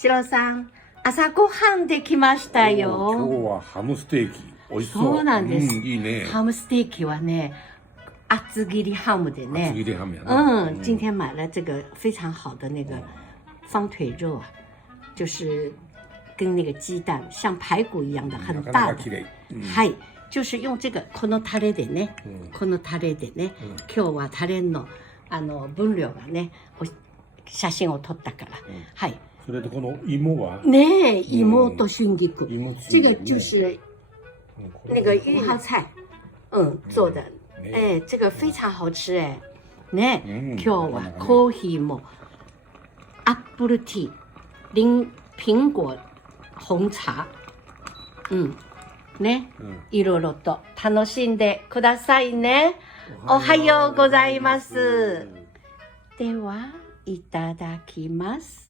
シロさん、朝ごはんできました今よ。日はハムステーキ。美味しそう。そうなんです。いいね。ハムステーキはね、厚切りハムで厚ね。切りハムやな。今天买了这个非常好的那个方腿肉啊，就是跟那个鸡蛋像排骨一样的很大的。なかなか綺麗。はい。就是用这个このタレでね、このタレでね、今日はタレの分量がね、写真を撮ったから。はい。それでこの芋はねえ、芋と春菊。芋这个就是那个玉泡菜，做的。哎，这个非常好吃哎。ね、今日はコーヒーもアップルティー、苹果紅茶。ね、いろいろと楽しんでくださいね。おはようございます。では、いただきます。